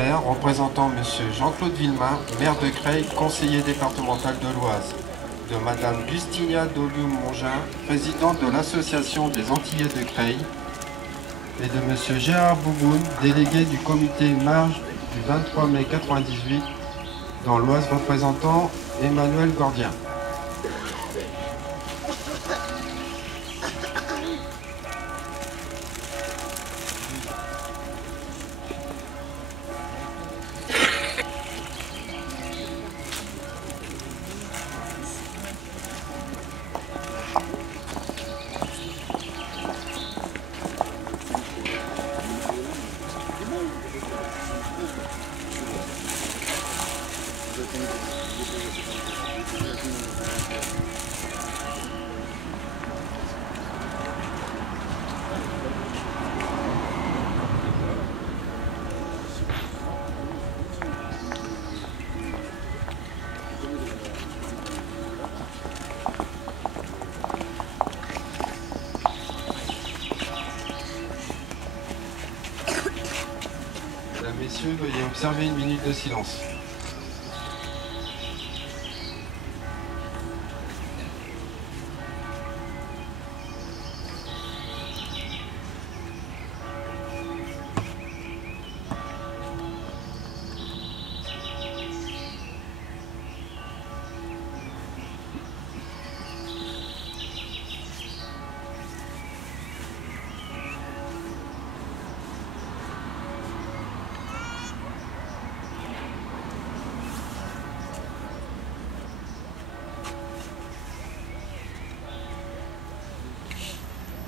maire, représentant M. Jean-Claude Villemain, maire de Creil, conseiller départemental de l'Oise, de Mme Gustinia Dolu-Mongin, présidente de l'Association des Antillais de Creil, et de M. Gérard Bouboun, délégué du comité Marge du 23 mai 1998, dans l'Oise, représentant Emmanuel Gordien. Messieurs, veuillez observer une minute de silence.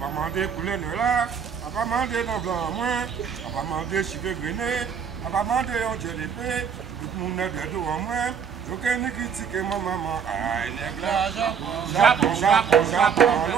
On va demander couler là, on va demander dans blanc moins, on va demander si de grené, on va demander en d'épée, tout le monde est de dos en moins, donc il critique ma maman, ah il est là, Japon, Japon, Japon, le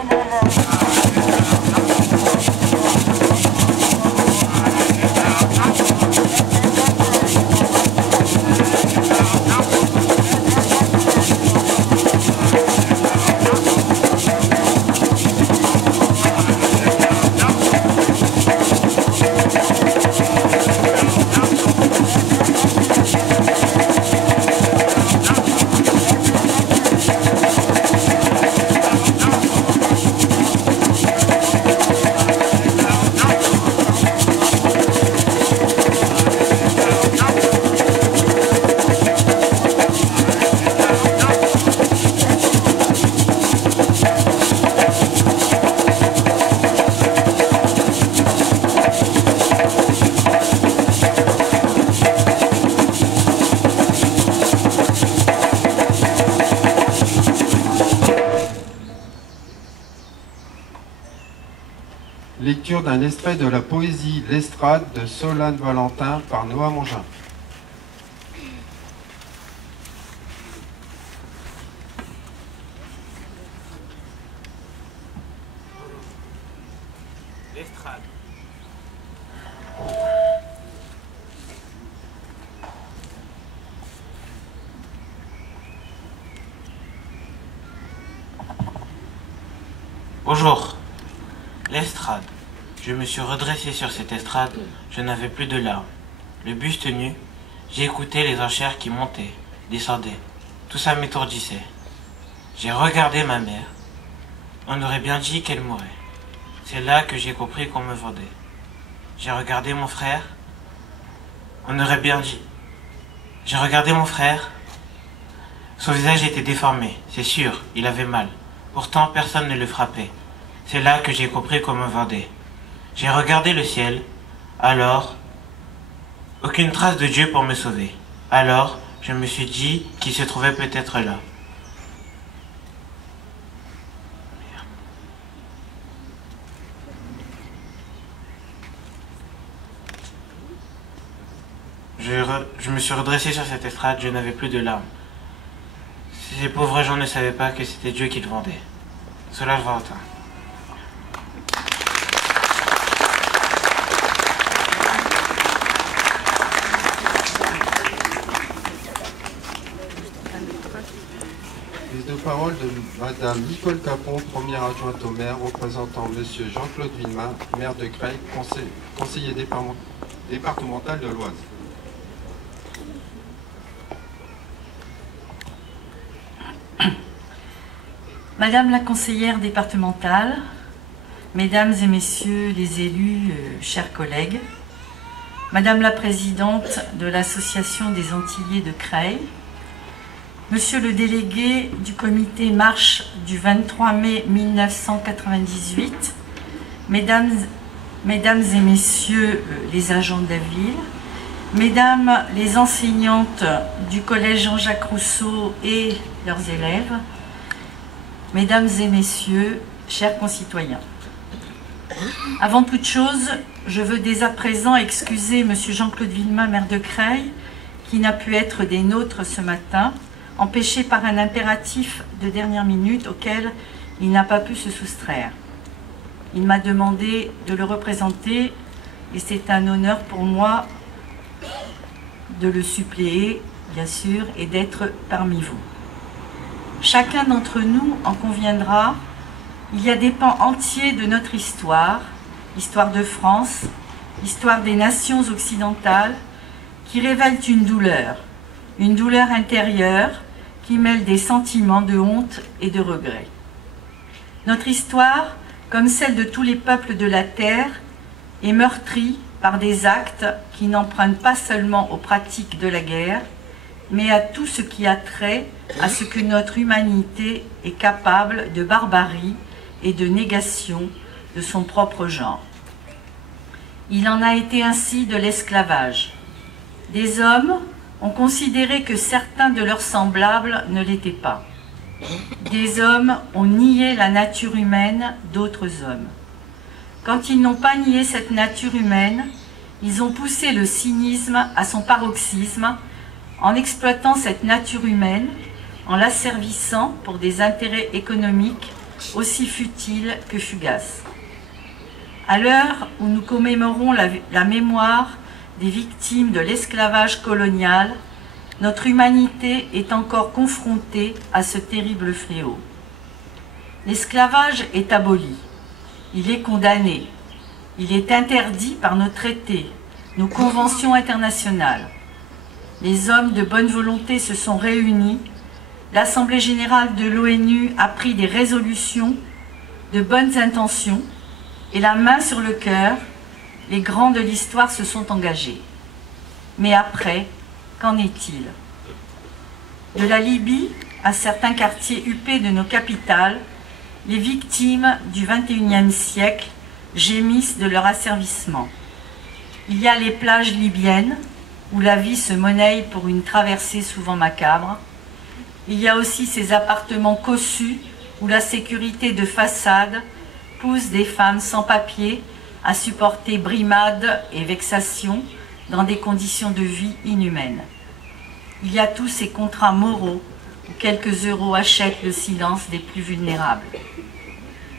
Lecture d'un extrait de la poésie L'Estrade de Solane Valentin par Noah Mongin. L'Estrade. Bonjour. L'estrade. Je me suis redressé sur cette estrade, je n'avais plus de larmes. Le buste nu, j'ai écouté les enchères qui montaient, descendaient. Tout ça m'étourdissait. J'ai regardé ma mère. On aurait bien dit qu'elle mourait. C'est là que j'ai compris qu'on me vendait. J'ai regardé mon frère. On aurait bien dit. J'ai regardé mon frère. Son visage était déformé, c'est sûr, il avait mal. Pourtant, personne ne le frappait. C'est là que j'ai compris qu'on me vendait. J'ai regardé le ciel. Alors, aucune trace de Dieu pour me sauver. Alors, je me suis dit qu'il se trouvait peut-être là. Je me suis redressé sur cette estrade, je n'avais plus de larmes. Ces pauvres gens ne savaient pas que c'était Dieu qui le vendait. Solane Valentin. Prise de parole de Mme Nicole Capon, première adjointe au maire, représentant M. Jean-Claude Villemain, maire de Creil, conseiller départemental de l'Oise. Madame la conseillère départementale, Mesdames et Messieurs les élus, chers collègues, Madame la présidente de l'Association des Antillais de Creil, Monsieur le délégué du comité Marche du 23 mai 1998, Mesdames et Messieurs les agents de la ville, Mesdames les enseignantes du collège Jean-Jacques Rousseau et leurs élèves, Mesdames et Messieurs, chers concitoyens. Avant toute chose, je veux dès à présent excuser M. Jean-Claude Villemain, maire de Creil, qui n'a pu être des nôtres ce matin, empêché par un impératif de dernière minute auquel il n'a pas pu se soustraire. Il m'a demandé de le représenter et c'est un honneur pour moi de le suppléer, bien sûr, et d'être parmi vous. Chacun d'entre nous en conviendra, il y a des pans entiers de notre histoire, l'histoire de France, l'histoire des nations occidentales, qui révèlent une douleur intérieure qui mêle des sentiments de honte et de regret. Notre histoire, comme celle de tous les peuples de la terre, est meurtrie par des actes qui n'empruntent pas seulement aux pratiques de la guerre, mais à tout ce qui a trait à ce que notre humanité est capable de barbarie et de négation de son propre genre. Il en a été ainsi de l'esclavage. Des hommes ont considéré que certains de leurs semblables ne l'étaient pas. Des hommes ont nié la nature humaine d'autres hommes. Quand ils n'ont pas nié cette nature humaine, ils ont poussé le cynisme à son paroxysme en exploitant cette nature humaine, en l'asservissant pour des intérêts économiques aussi futiles que fugaces. À l'heure où nous commémorons la mémoire des victimes de l'esclavage colonial, notre humanité est encore confrontée à ce terrible fléau. L'esclavage est aboli, il est condamné, il est interdit par nos traités, nos conventions internationales. Les hommes de bonne volonté se sont réunis, l'Assemblée générale de l'ONU a pris des résolutions de bonnes intentions et la main sur le cœur, les grands de l'histoire se sont engagés. Mais après, qu'en est-il? De la Libye à certains quartiers huppés de nos capitales, les victimes du XXIe siècle gémissent de leur asservissement. Il y a les plages libyennes, où la vie se monnaie pour une traversée souvent macabre. Il y a aussi ces appartements cossus, où la sécurité de façade pousse des femmes sans papier à supporter brimades et vexations dans des conditions de vie inhumaines. Il y a tous ces contrats moraux où quelques euros achètent le silence des plus vulnérables.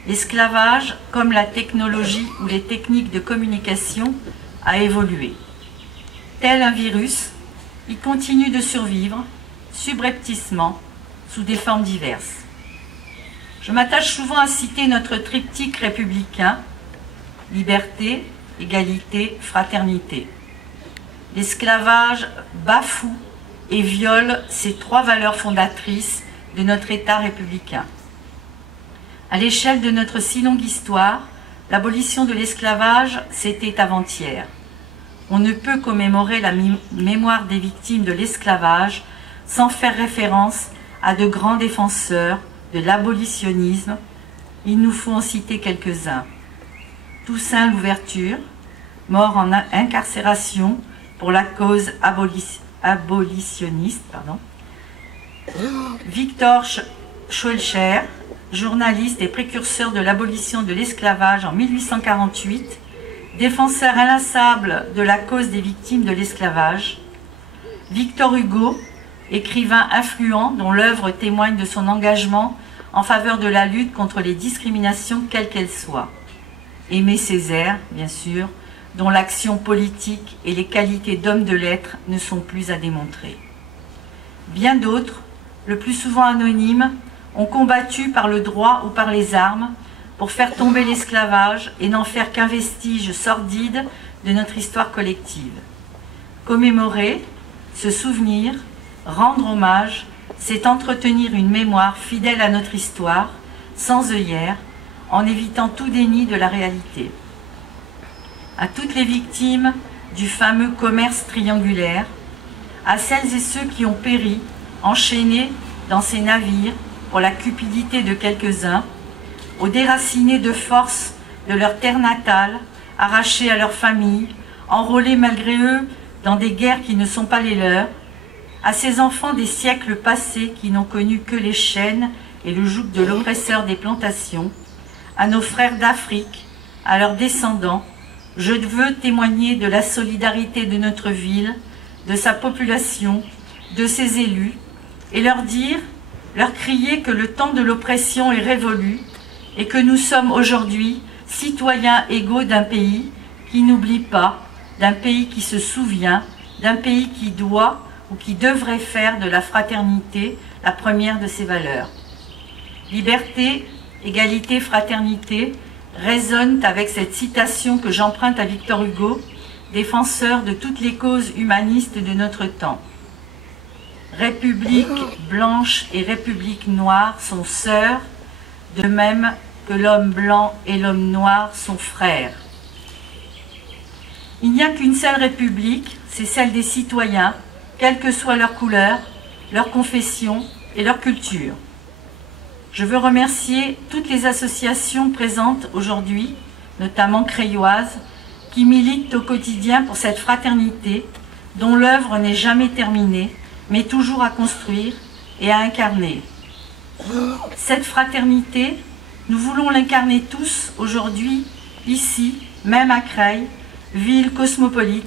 L'esclavage, comme la technologie ou les techniques de communication, a évolué. Tel un virus, il continue de survivre, subrepticement, sous des formes diverses. Je m'attache souvent à citer notre triptyque républicain, liberté, égalité, fraternité. L'esclavage bafoue et viole ces trois valeurs fondatrices de notre État républicain. À l'échelle de notre si longue histoire, l'abolition de l'esclavage, c'était avant-hier. On ne peut commémorer la mémoire des victimes de l'esclavage sans faire référence à de grands défenseurs de l'abolitionnisme. Il nous faut en citer quelques-uns. Toussaint Louverture, mort en incarcération pour la cause abolitionniste. Victor Schœlcher, journaliste et précurseur de l'abolition de l'esclavage en 1848, défenseur inlassable de la cause des victimes de l'esclavage. Victor Hugo, écrivain influent dont l'œuvre témoigne de son engagement en faveur de la lutte contre les discriminations quelles qu'elles soient. Aimé Césaire, bien sûr, dont l'action politique et les qualités d'homme de lettres ne sont plus à démontrer. Bien d'autres, le plus souvent anonymes, ont combattu par le droit ou par les armes pour faire tomber l'esclavage et n'en faire qu'un vestige sordide de notre histoire collective. Commémorer, se souvenir, rendre hommage, c'est entretenir une mémoire fidèle à notre histoire, sans œillères, en évitant tout déni de la réalité. À toutes les victimes du fameux commerce triangulaire, à celles et ceux qui ont péri, enchaînés dans ces navires pour la cupidité de quelques-uns, aux déracinés de force de leur terre natale, arrachés à leur famille, enrôlés malgré eux dans des guerres qui ne sont pas les leurs, à ces enfants des siècles passés qui n'ont connu que les chaînes et le joug de l'oppresseur des plantations, à nos frères d'Afrique, à leurs descendants, je veux témoigner de la solidarité de notre ville, de sa population, de ses élus, et leur dire, leur crier que le temps de l'oppression est révolu et que nous sommes aujourd'hui citoyens égaux d'un pays qui n'oublie pas, d'un pays qui se souvient, d'un pays qui doit ou qui devrait faire de la fraternité la première de ses valeurs. Liberté, égalité, fraternité résonnent avec cette citation que j'emprunte à Victor Hugo, défenseur de toutes les causes humanistes de notre temps. République blanche et République noire sont sœurs, de même que l'homme blanc et l'homme noir sont frères. Il n'y a qu'une seule République, c'est celle des citoyens, quelle que soit leur couleur, leur confession et leur culture. Je veux remercier toutes les associations présentes aujourd'hui, notamment crayoises, qui militent au quotidien pour cette fraternité dont l'œuvre n'est jamais terminée, mais toujours à construire et à incarner. Cette fraternité, nous voulons l'incarner tous aujourd'hui, ici, même à Creil, ville cosmopolite,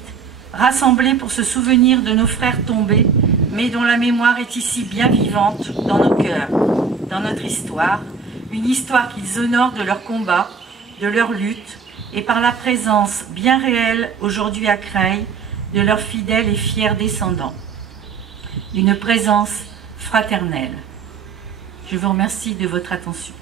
rassemblés pour se souvenir de nos frères tombés, mais dont la mémoire est ici bien vivante dans nos cœurs, dans notre histoire, une histoire qu'ils honorent de leur combat, de leur lutte, et par la présence bien réelle aujourd'hui à Creil de leurs fidèles et fiers descendants. Une présence fraternelle. Je vous remercie de votre attention.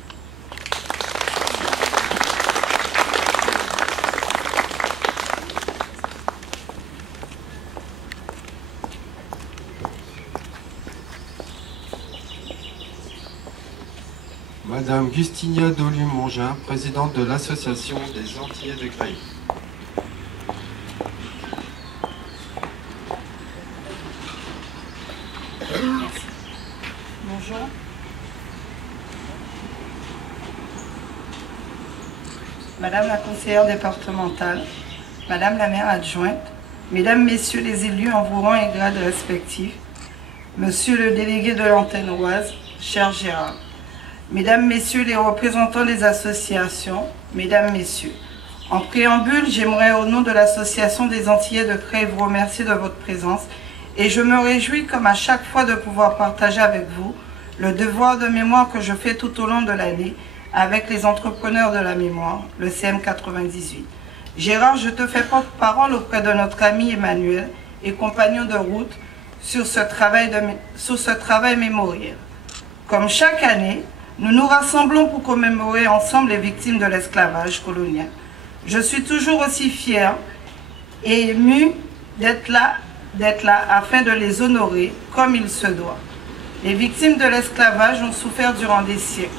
Madame Gustinia Dolu-Mongin, présidente de l'Association des Antillais de Creil. Bonjour. Madame la conseillère départementale, Madame la maire adjointe, Mesdames, Messieurs les élus en vos rangs et grades respectifs, Monsieur le délégué de l'antenne Oise, cher Gérard, Mesdames, Messieurs les représentants des associations, Mesdames, Messieurs, en préambule, j'aimerais au nom de l'Association des Antillais de Creil vous remercier de votre présence et je me réjouis comme à chaque fois de pouvoir partager avec vous le devoir de mémoire que je fais tout au long de l'année avec les entrepreneurs de la mémoire, le CM 98. Gérard, je te fais porte-parole auprès de notre ami Emmanuel et compagnon de route sur ce travail mémoriel. Comme chaque année, nous nous rassemblons pour commémorer ensemble les victimes de l'esclavage colonial. Je suis toujours aussi fière et émue d'être là afin de les honorer comme il se doit. Les victimes de l'esclavage ont souffert durant des siècles.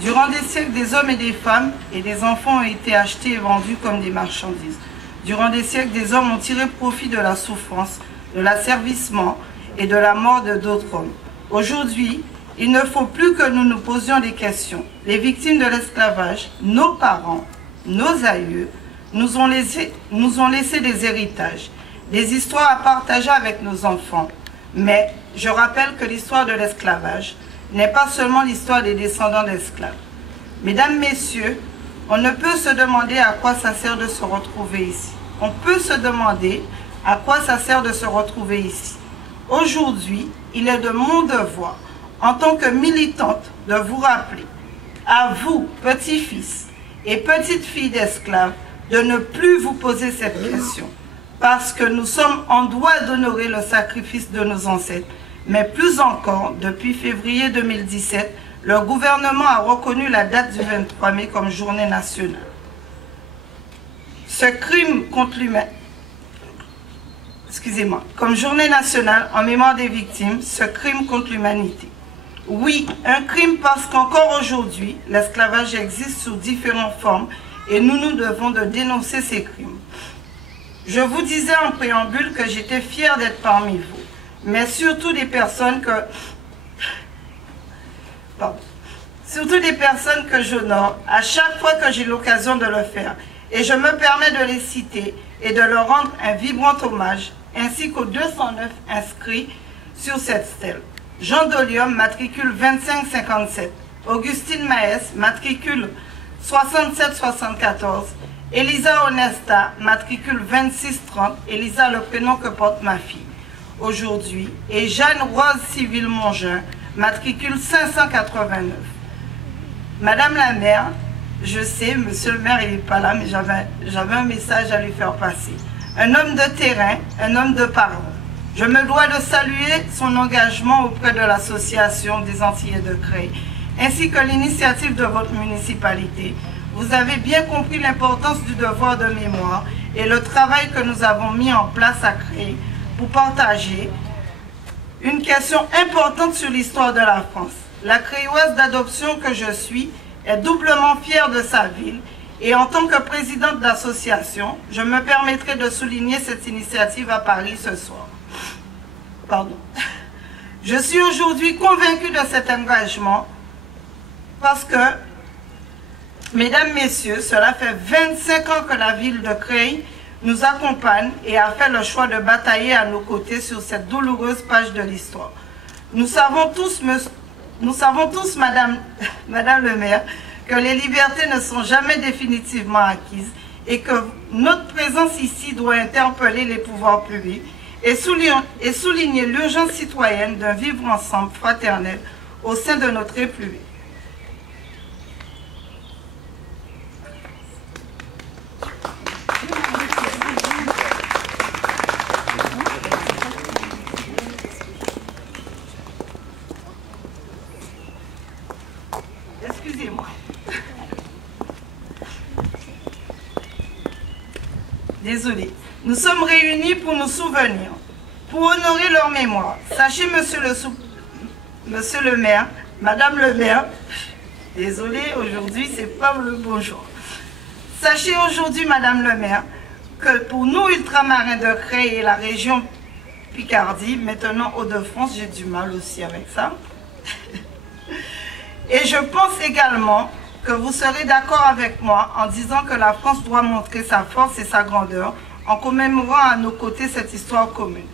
Durant des siècles, des hommes et des femmes et des enfants ont été achetés et vendus comme des marchandises. Durant des siècles, des hommes ont tiré profit de la souffrance, de l'asservissement et de la mort de d'autres hommes. Aujourd'hui, il ne faut plus que nous nous posions des questions. Les victimes de l'esclavage, nos parents, nos aïeux, nous ont laissé des héritages, des histoires à partager avec nos enfants. Mais je rappelle que l'histoire de l'esclavage n'est pas seulement l'histoire des descendants d'esclaves. Mesdames, Messieurs, on ne peut se demander à quoi ça sert de se retrouver ici. On peut se demander à quoi ça sert de se retrouver ici. Aujourd'hui, il est de mon devoir, en tant que militante, de vous rappeler, à vous, petits-fils et petites-filles d'esclaves, de ne plus vous poser cette question. Parce que nous sommes en droit d'honorer le sacrifice de nos ancêtres. Mais plus encore, depuis février 2017, le gouvernement a reconnu la date du 23 mai comme journée nationale. Ce crime contre l'humanité, comme journée nationale en mémoire des victimes, ce crime contre l'humanité. Oui, un crime parce qu'encore aujourd'hui, l'esclavage existe sous différentes formes et nous devons de dénoncer ces crimes. Je vous disais en préambule que j'étais fière d'être parmi vous, mais surtout des personnes que... Surtout des personnes que j'honore à chaque fois que j'ai l'occasion de le faire. Et je me permets de les citer et de leur rendre un vibrant hommage, ainsi qu'aux 209 inscrits sur cette stèle. Jean Dolium, matricule 2557. Augustine Maès, matricule 6774. Elisa Onesta, matricule 2630. Elisa, le prénom que porte ma fille aujourd'hui. Et Jeanne Rose Civil Mongin, matricule 589. Madame la maire, je sais, monsieur le maire, il n'est pas là, mais j'avais un message à lui faire passer. Un homme de terrain, un homme de parole. Je me dois de saluer son engagement auprès de l'association des Antillais de Creil, ainsi que l'initiative de votre municipalité. Vous avez bien compris l'importance du devoir de mémoire et le travail que nous avons mis en place à Creil pour partager une question importante sur l'histoire de la France. La Creilloise d'adoption que je suis est doublement fière de sa ville et en tant que présidente d'association, je me permettrai de souligner cette initiative à Paris ce soir. Pardon. Je suis aujourd'hui convaincue de cet engagement parce que, mesdames, messieurs, cela fait 25 ans que la ville de Creil nous accompagne et a fait le choix de batailler à nos côtés sur cette douloureuse page de l'histoire. Nous savons tous, Madame le maire, que les libertés ne sont jamais définitivement acquises et que notre présence ici doit interpeller les pouvoirs publics et souligner l'urgence citoyenne d'un vivre ensemble fraternel au sein de notre République. Excusez-moi. Désolée. Nous sommes réunis pour nous souvenir, pour honorer leur mémoire. Sachez, monsieur le maire, madame le maire, désolée, aujourd'hui, c'est pas le bonjour. Sachez aujourd'hui, madame le maire, que pour nous, ultramarins de Creil et la région Picardie, maintenant Hauts-de-France, j'ai du mal aussi avec ça. Et je pense également que vous serez d'accord avec moi en disant que la France doit montrer sa force et sa grandeur en commémorant à nos côtés cette histoire commune.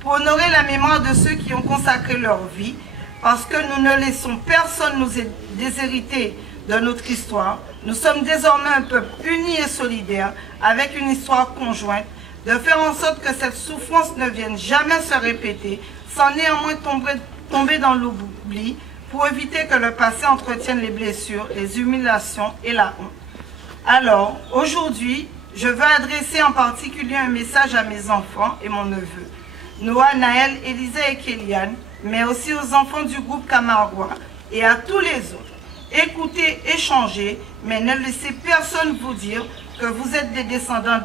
Pour honorer la mémoire de ceux qui ont consacré leur vie, parce que nous ne laissons personne nous déshériter de notre histoire, nous sommes désormais un peuple uni et solidaire, avec une histoire conjointe, de faire en sorte que cette souffrance ne vienne jamais se répéter, sans néanmoins tomber dans l'oubli, pour éviter que le passé entretienne les blessures, les humiliations et la honte. Alors, aujourd'hui, je veux adresser en particulier un message à mes enfants et mon neveu, Noah, Naël, Elisa et Kéliane, mais aussi aux enfants du groupe Camargois et à tous les autres. Écoutez, échangez, mais ne laissez personne vous dire que vous êtes des descendants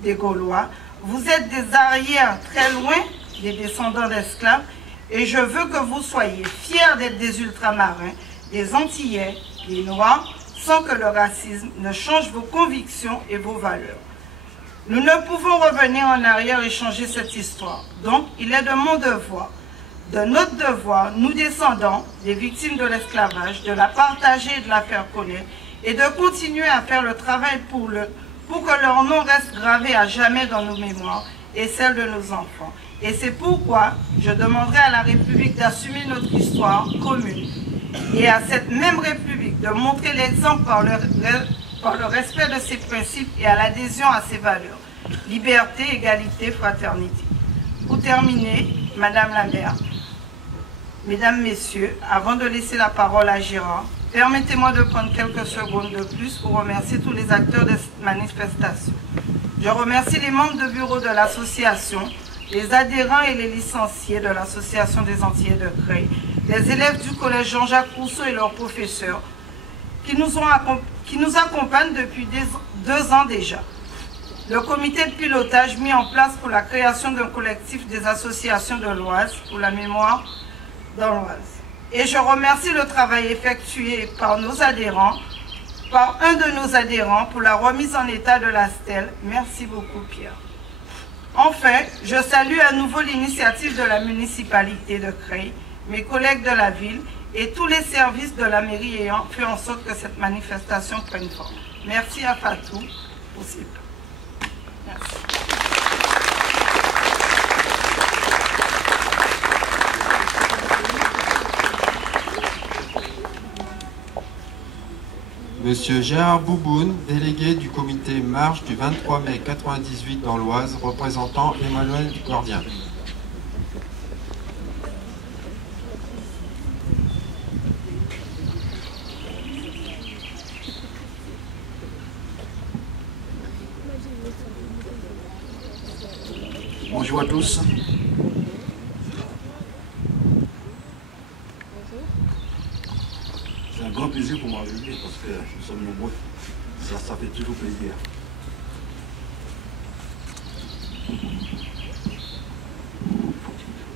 des Gaulois, vous êtes des arrières très loin des descendants d'esclaves, et je veux que vous soyez fiers d'être des ultramarins, des Antillais, des Noirs, sans que le racisme ne change vos convictions et vos valeurs. Nous ne pouvons revenir en arrière et changer cette histoire. Donc, il est de mon devoir, de notre devoir, nous descendants des victimes de l'esclavage, de la partager et de la faire connaître, et de continuer à faire le travail pour que leur nom reste gravé à jamais dans nos mémoires et celles de nos enfants. Et c'est pourquoi je demanderai à la République d'assumer notre histoire commune et à cette même République de montrer l'exemple par le respect de ses principes et à l'adhésion à ses valeurs. Liberté, égalité, fraternité. Pour terminer, Madame la maire, Mesdames, Messieurs, avant de laisser la parole à Gérard, permettez-moi de prendre quelques secondes de plus pour remercier tous les acteurs de cette manifestation. Je remercie les membres de bureau de l'association, les adhérents et les licenciés de l'Association des Antillais de Creil, les élèves du collège Jean-Jacques Rousseau et leurs professeurs, qui nous accompagnent depuis 2 ans déjà. Le comité de pilotage mis en place pour la création d'un collectif des associations de l'Oise pour la mémoire dans l'Oise. Et je remercie le travail effectué par nos adhérents, par un de nos adhérents pour la remise en état de la stèle. Merci beaucoup, Pierre. Enfin, je salue à nouveau l'initiative de la municipalité de Creil, mes collègues de la ville et tous les services de la mairie ayant fait en sorte que cette manifestation prenne forme. Merci à Fatou aussi. Merci. Monsieur Gérard Bouboun, délégué du comité Marche du 23 mai 98 dans l'Oise, représentant Emmanuel Gordien. Bonjour à tous. C'est un grand plaisir pour moi de venir parce que nous sommes nombreux. Ça fait toujours plaisir.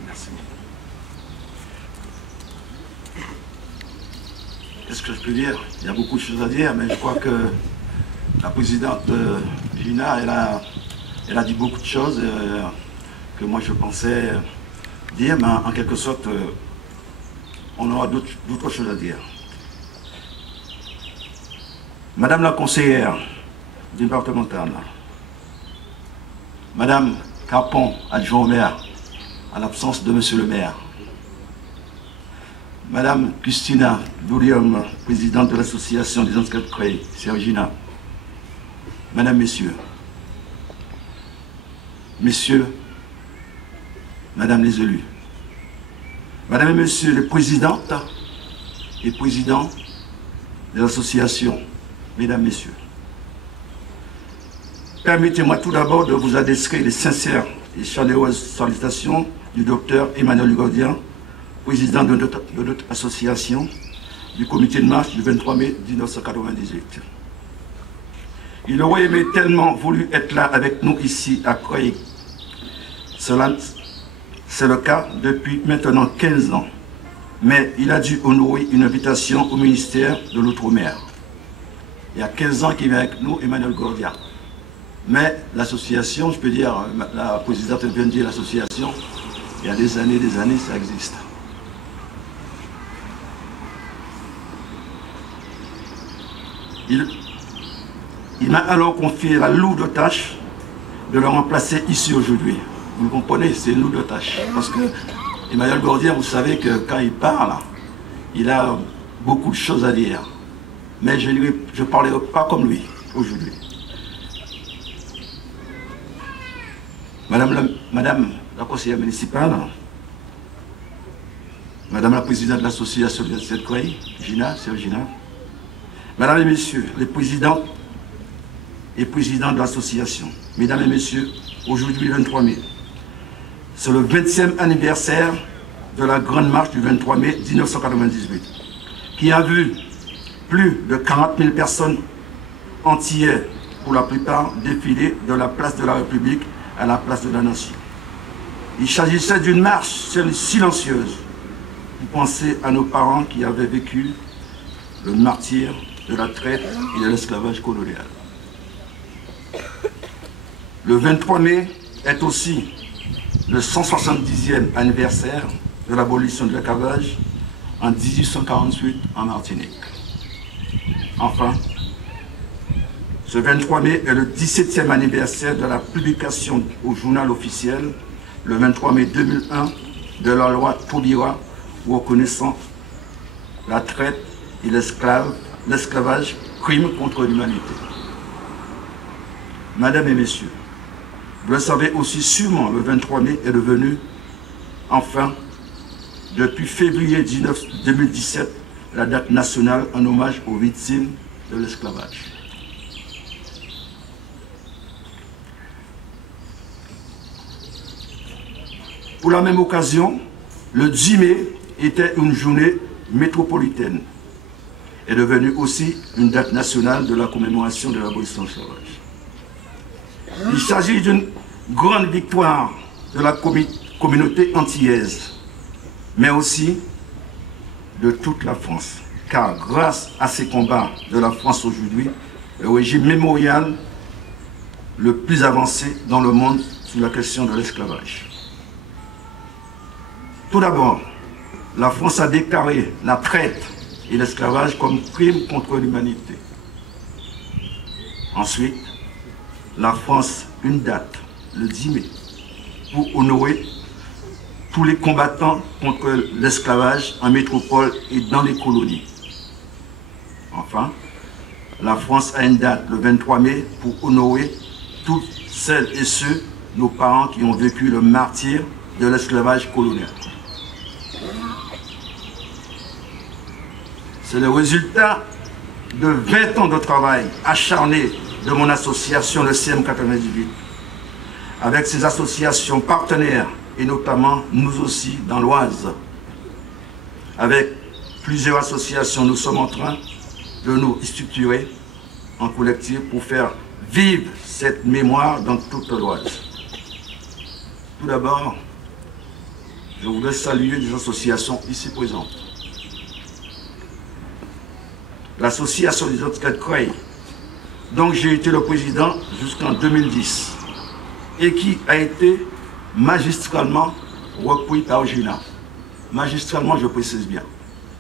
Merci. Qu'est-ce que je peux dire? Il y a beaucoup de choses à dire, mais je crois que la présidente Gina, elle a dit beaucoup de choses que moi je pensais dire, mais en quelque sorte, on aura d'autres choses à dire. Madame la conseillère départementale, Madame Carpon, adjoint au maire, en l'absence de Monsieur le maire, Madame Christina Dourium, présidente de l'association des handicapés de Creil, Sergina, Madame, Messieurs, Messieurs, Madame les élus, Madame et Messieurs les présidentes et présidents de l'association, Mesdames, Messieurs, permettez-moi tout d'abord de vous adresser les sincères et chaleureuses salutations du docteur Emmanuel Gordien, président de notre association du comité de marche du 23 mai 1998. Il aurait aimé tellement voulu être là avec nous ici à Creil. Cela, c'est le cas depuis maintenant 15 ans. Mais il a dû honorer une invitation au ministère de l'Outre-mer. Il y a 15 ans qu'il vient avec nous, Emmanuel Gordien. Mais l'association, je peux dire, la présidente vient de dire l'association, il y a des années, ça existe. Il m'a alors confié la lourde tâche de le remplacer ici aujourd'hui. Vous comprenez, c'est une lourde tâche. Parce que Emmanuel Gordien, vous savez que quand il parle, il a beaucoup de choses à dire. Mais je ne parlerai pas comme lui aujourd'hui. Madame la conseillère municipale, Madame la présidente de l'association de cette Creil, Gina, Sergina, Mesdames et Messieurs, les présidents et présidents de l'association, Mesdames et Messieurs, aujourd'hui le 23 mai, c'est le 20e anniversaire de la grande marche du 23 mai 1998, qui a vu plus de 40 000 personnes entières, pour la plupart, défiler de la place de la République à la place de la Nation. Il s'agissait d'une marche silencieuse pour penser à nos parents qui avaient vécu le martyre de la traite et de l'esclavage colonial. Le 23 mai est aussi le 170e anniversaire de l'abolition de l'esclavage en 1848 en Martinique. Enfin, ce 23 mai est le 17e anniversaire de la publication au journal officiel, le 23 mai 2001, de la loi Taubira reconnaissant la traite et l'esclavage, crime contre l'humanité. Madame et Messieurs, vous le savez aussi sûrement, le 23 mai est devenu, enfin, depuis février 2017, la date nationale en hommage aux victimes de l'esclavage. Pour la même occasion, le 10 mai était une journée métropolitaine, est devenue aussi une date nationale de la commémoration de l'abolition de l'esclavage. Il s'agit d'une grande victoire de la communauté antillaise, mais aussi de toute la France. Car grâce à ces combats de la France aujourd'hui, le régime mémorial le plus avancé dans le monde sur la question de l'esclavage. Tout d'abord, la France a déclaré la traite et l'esclavage comme crime contre l'humanité. Ensuite, la France, une date, le 10 mai, pour honorer tous les combattants contre l'esclavage en métropole et dans les colonies. Enfin, la France a une date, le 23 mai, pour honorer toutes celles et ceux, nos parents qui ont vécu le martyre de l'esclavage colonial. C'est le résultat de 20 ans de travail acharné de mon association, le CM98, avec ses associations partenaires, et notamment nous aussi dans l'Oise. Avec plusieurs associations, nous sommes en train de nous structurer en collectif pour faire vivre cette mémoire dans toute l'Oise. Tout d'abord, je voudrais saluer les associations ici présentes. L'association des Antilles de Creil, dont j'ai été le président jusqu'en 2010, et qui a été magistralement repris par Gina. Magistralement, je précise bien.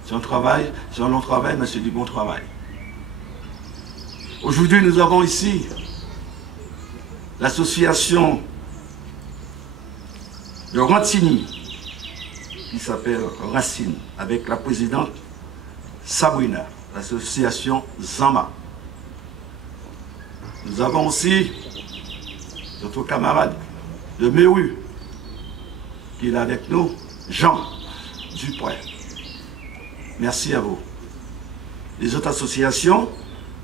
C'est un travail, c'est un long travail, mais c'est du bon travail. Aujourd'hui, nous avons ici l'association de Rantigny, qui s'appelle Racine, avec la présidente Sabrina, l'association Zama. Nous avons aussi notre camarade de Méru, qui est là avec nous, Jean Dupré. Merci à vous. Les autres associations,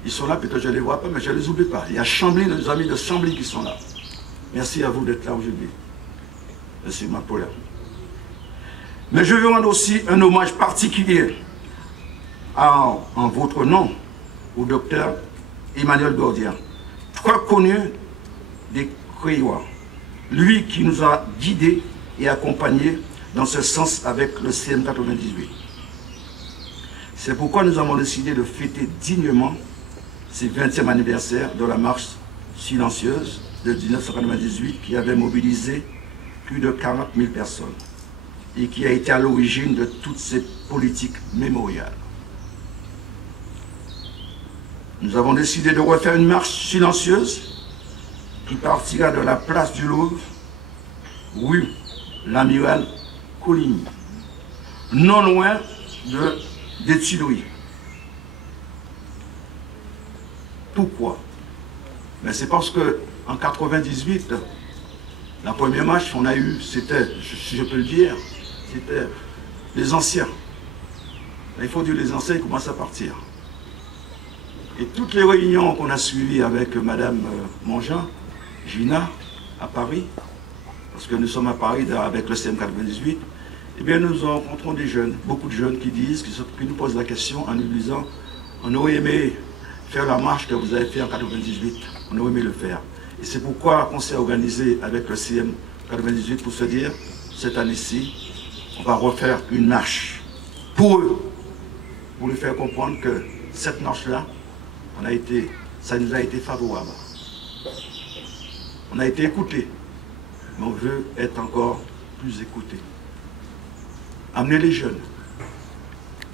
ils sont là, peut-être je ne les vois pas, mais je ne les oublie pas. Il y a Chambly, nos amis de Chambly qui sont là. Merci à vous d'être là aujourd'hui. Merci, ma Paula. Mais je veux rendre aussi un hommage particulier en votre nom au docteur Emmanuel Gordia, très connu des Créois. Lui qui nous a guidés et accompagnés dans ce sens avec le CM98. C'est pourquoi nous avons décidé de fêter dignement ce 20e anniversaire de la marche silencieuse de 1998 qui avait mobilisé plus de 40 000 personnes et qui a été à l'origine de toutes ces politiques mémoriales. Nous avons décidé de refaire une marche silencieuse qui partira de la place du Louvre, rue l'Amiral Coligny, non loin des Tuileries. Pourquoi? Mais c'est parce que en 98, la première marche qu'on a eue, c'était, si je peux le dire, c'était les anciens. Il faut dire les anciens, ils commencent à partir. Et toutes les réunions qu'on a suivies avec Madame Monjean, Gina, à Paris, parce que nous sommes à Paris avec le CM98, eh bien nous rencontrons des jeunes, beaucoup de jeunes qui disent, qui nous posent la question en nous disant, on aurait aimé faire la marche que vous avez fait en 98, on aurait aimé le faire. Et c'est pourquoi on s'est organisé avec le CM98 pour se dire, cette année-ci, on va refaire une marche pour eux, pour leur faire comprendre que cette marche-là, ça nous a été favorable. On a été écoutés, mais on veut être encore plus écoutés. Amener les jeunes,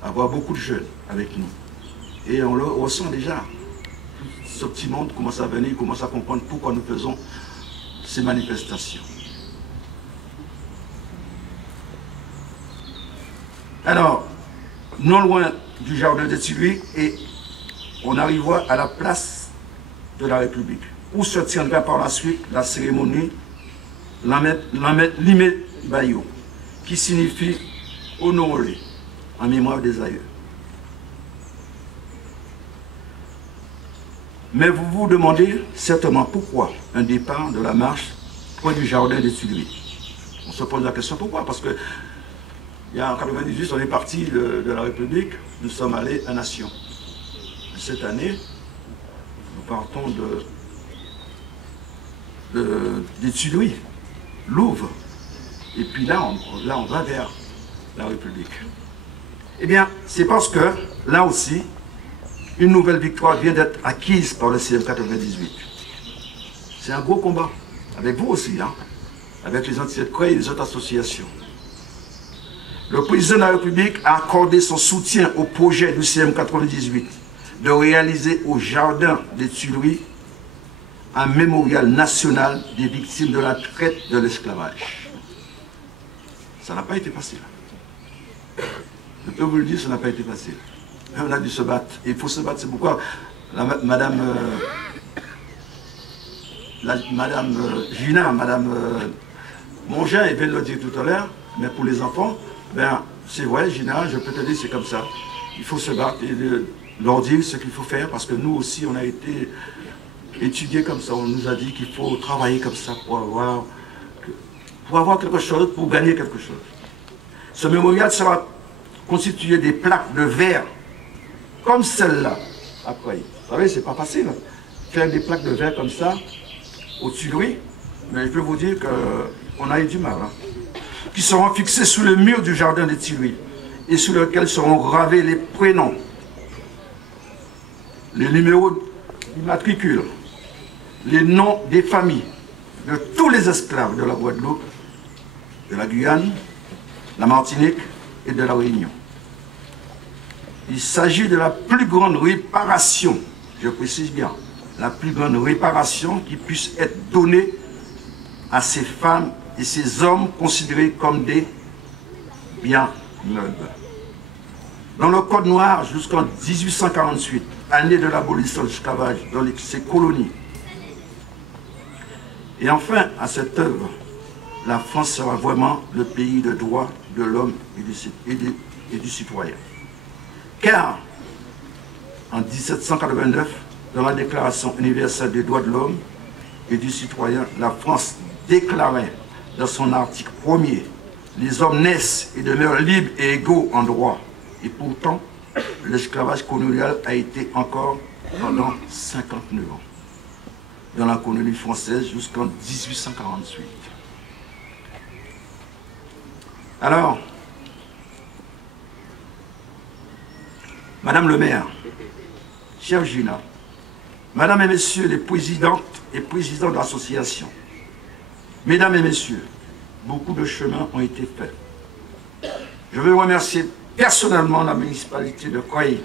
avoir beaucoup de jeunes avec nous. Et on le ressent déjà. Ce petit monde commence à venir, commence à comprendre pourquoi nous faisons ces manifestations. Alors, non loin du jardin des Tuileries, et on arrivera à la place de la République, où se tiendra par la suite la cérémonie Limé Bayo, qui signifie honorer en mémoire des aïeux. Mais vous vous demandez certainement pourquoi un départ de la marche près du jardin des Tuileries. On se pose la question pourquoi, parce que il y a en 98, on est parti de la République, nous sommes allés à Nation. Cette année, nous partons des Tuileries, Louvre, et puis là on va vers la République. Eh bien, c'est parce que, là aussi, une nouvelle victoire vient d'être acquise par le CM98. C'est un gros combat, avec vous aussi, hein, avec les Antillais de Creil et les autres associations. Le président de la République a accordé son soutien au projet du CM98 de réaliser au Jardin des Tuileries un mémorial national des victimes de la traite de l'esclavage. Ça n'a pas été facile. Je peux vous le dire, ça n'a pas été facile. On a dû se battre. Il faut se battre. C'est pourquoi Madame Gina, Madame Mongin, elle vient de le dire tout à l'heure, mais pour les enfants, ben, c'est vrai, Gina, je peux te dire, c'est comme ça. Il faut se battre et leur dire ce qu'il faut faire, parce que nous aussi, on a été étudiés comme ça. On nous a dit qu'il faut travailler comme ça pour avoir quelque chose, pour gagner quelque chose. Ce mémorial sera constitué des plaques de verre, comme celle-là. Après, vous savez, c'est pas facile. Faire des plaques de verre comme ça, aux Tuileries, mais je peux vous dire qu'on a eu du mal. Hein. Qui seront fixés sous le mur du Jardin des Tuileries et sur lequel seront gravés les prénoms, les numéros d'immatricule, les noms des familles de tous les esclaves de la Guadeloupe, de la Guyane, la Martinique et de la Réunion. Il s'agit de la plus grande réparation, je précise bien, la plus grande réparation qui puisse être donnée à ces femmes et ces hommes considérés comme des biens meubles. Dans le Code noir, jusqu'en 1848, année de l'abolition de l'esclavage dans ces colonies. Et enfin, à cette œuvre, la France sera vraiment le pays de droit de l'homme et du citoyen. Car, en 1789, dans la Déclaration universelle des droits de l'homme et du citoyen, la France déclarait dans son article 1er, les hommes naissent et demeurent libres et égaux en droit. Et pourtant, l'esclavage colonial a été encore pendant 59 ans dans la colonie française jusqu'en 1848. Alors, Madame le maire, chère Gina, Madame et Messieurs les présidentes et présidents de l'association, Mesdames et Messieurs, beaucoup de chemins ont été faits. Je veux remercier personnellement la municipalité de Creil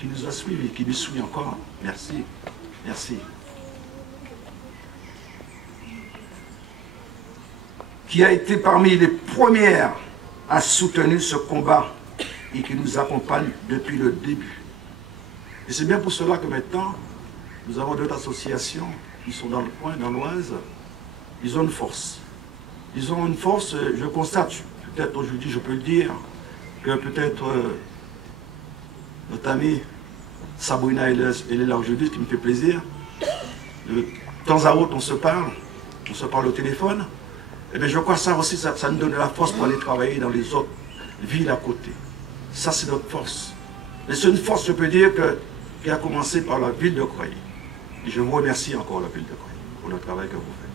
qui nous a suivis, qui nous suit encore. Merci, merci. Qui a été parmi les premières à soutenir ce combat et qui nous accompagne depuis le début. Et c'est bien pour cela que maintenant, nous avons d'autres associations qui sont dans le coin, dans l'Oise. Ils ont une force. Ils ont une force, je constate, peut-être aujourd'hui je peux le dire, que peut-être notre amie Sabrina, elle est là aujourd'hui, ce qui me fait plaisir. De temps à autre, on se parle au téléphone. Et bien je crois que ça aussi, ça nous donne de la force pour aller travailler dans les autres villes à côté. Ça, c'est notre force. Mais c'est une force, je peux dire, qui a commencé par la ville de Creil. Et je vous remercie encore, la ville de Creil, pour le travail que vous faites.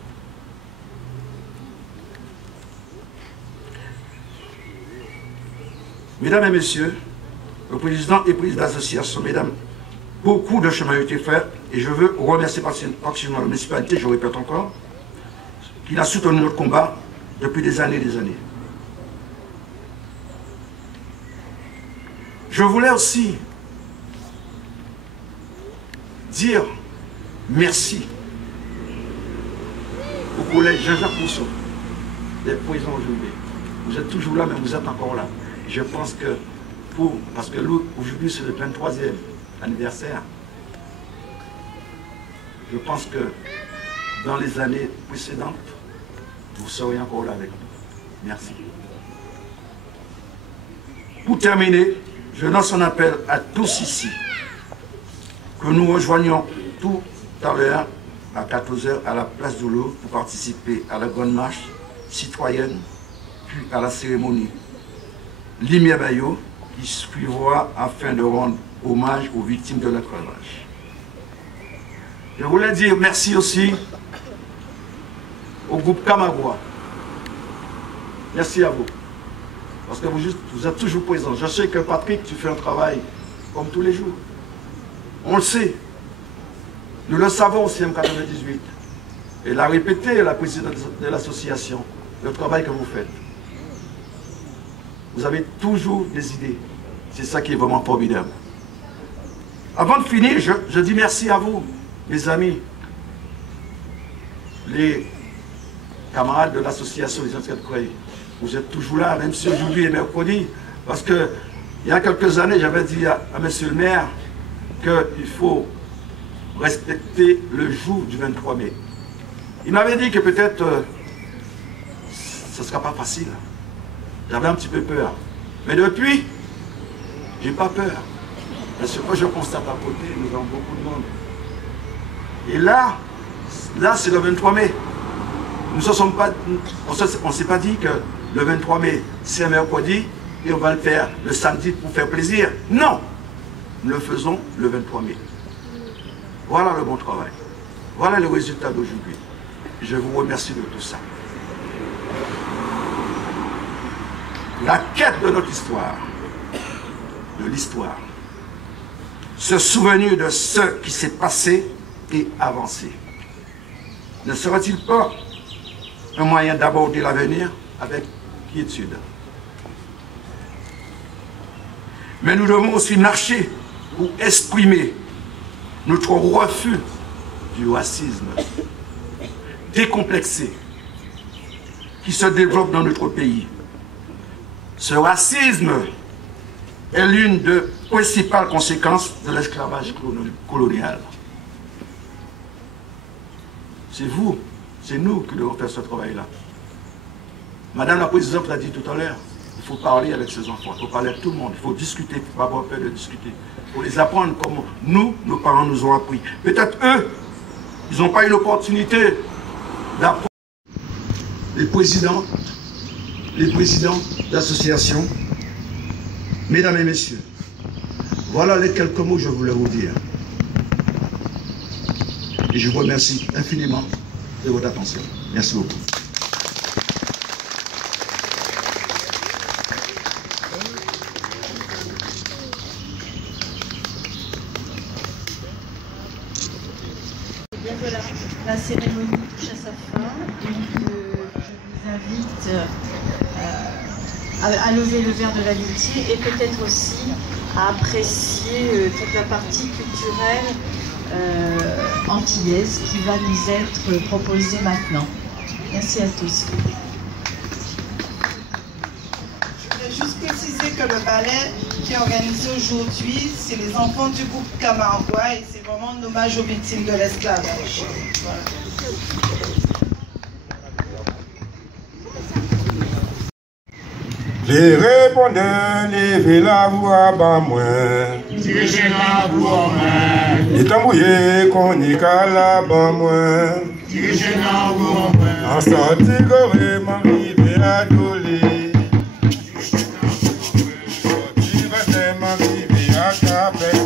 Mesdames et Messieurs, le président et président de l'association, mesdames, beaucoup de chemin a été fait et je veux remercier particulièrement la municipalité, je répète encore, qui a soutenu notre combat depuis des années et des années. Je voulais aussi dire merci au collègue Jean-Jacques Rousseau, des prisons aujourd'hui. Vous êtes toujours là, mais vous êtes encore là. Je pense que, parce que aujourd'hui c'est le 23e anniversaire, je pense que dans les années précédentes, vous serez encore là avec nous. Merci. Pour terminer, je lance un appel à tous ici, que nous rejoignions tout à l'heure à 14 h à la place de l'eau pour participer à la grande marche citoyenne, puis à la cérémonie Lumière Bayo qui suivra afin de rendre hommage aux victimes de l'esclavage. Je voulais dire merci aussi au groupe Camagua. Merci à vous. Parce que vous êtes toujours présent. Je sais que Patrick, tu fais un travail comme tous les jours. On le sait. Nous le savons aussi en 98. Et l'a répété la présidente de l'association, le travail que vous faites. Vous avez toujours des idées. C'est ça qui est vraiment formidable. Avant de finir, je dis merci à vous, mes amis, les camarades de l'association des anciens de Creil. Vous êtes toujours là, même si aujourd'hui est mercredi. Parce que il y a quelques années, j'avais dit à monsieur le maire qu'il faut respecter le jour du 23 mai. Il m'avait dit que peut-être ce ne sera pas facile. J'avais un petit peu peur. Mais depuis, j'ai pas peur. Parce que je constate à côté, nous avons beaucoup de monde. Et là c'est le 23 mai. On ne s'est pas dit que le 23 mai, c'est un mercredi et on va le faire le samedi pour faire plaisir. Non! Nous le faisons le 23 mai. Voilà le bon travail. Voilà le résultat d'aujourd'hui. Je vous remercie de tout ça. La quête de notre histoire, de l'histoire, se souvenir de ce qui s'est passé et avancé, ne serait-il pas un moyen d'aborder l'avenir avec quiétude? Mais nous devons aussi marcher pour exprimer notre refus du racisme décomplexé qui se développe dans notre pays. Ce racisme est l'une des principales conséquences de l'esclavage colonial. C'est vous, c'est nous qui devons faire ce travail-là. Madame la Présidente l'a dit tout à l'heure, il faut parler avec ces enfants, il faut parler avec tout le monde, il faut discuter, il ne faut pas avoir peur de discuter. Il faut les apprendre comme nous, nos parents nous ont appris. Peut-être eux, ils n'ont pas eu l'opportunité d'apprendre. Les présidents d'associations, mesdames et messieurs, voilà les quelques mots que je voulais vous dire. Et je vous remercie infiniment de votre attention. Merci beaucoup. Voilà, la cérémonie touche à sa fin, donc je vous invite à lever le verre de l'amitié et peut-être aussi à apprécier toute la partie culturelle antillaise qui va nous être proposée maintenant. Merci à tous. Je voudrais juste préciser que le ballet qui est organisé aujourd'hui, c'est les enfants du groupe Camargois et c'est vraiment un hommage aux victimes de l'esclavage. Voilà. Les répondants, levez la voix, bas moi. Dirigez la voix, moi. Les tambouillés, qu'on y cala, bas moi. Dirigez la voix, moi. En sortie, goré, m'arrive à Dolé. Sortie, va m'arrive à Capette.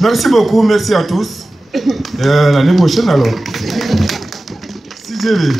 Merci beaucoup, merci à tous. L'année prochaine alors. Si Dieu veut.